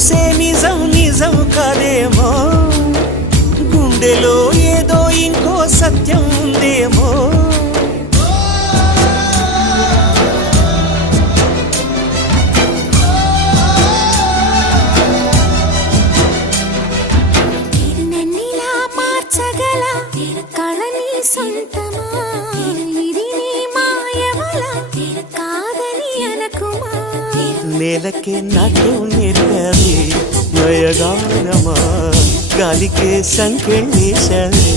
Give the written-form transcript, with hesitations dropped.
చూసే నిజం నిజం కాదేమో, గుండెలో ఏదో ఇంకో సత్యం ఉందేమో. నేలకే నాట్యం నేర్పది నయగానమా, గాలికే సంకెళ్ళేశావే.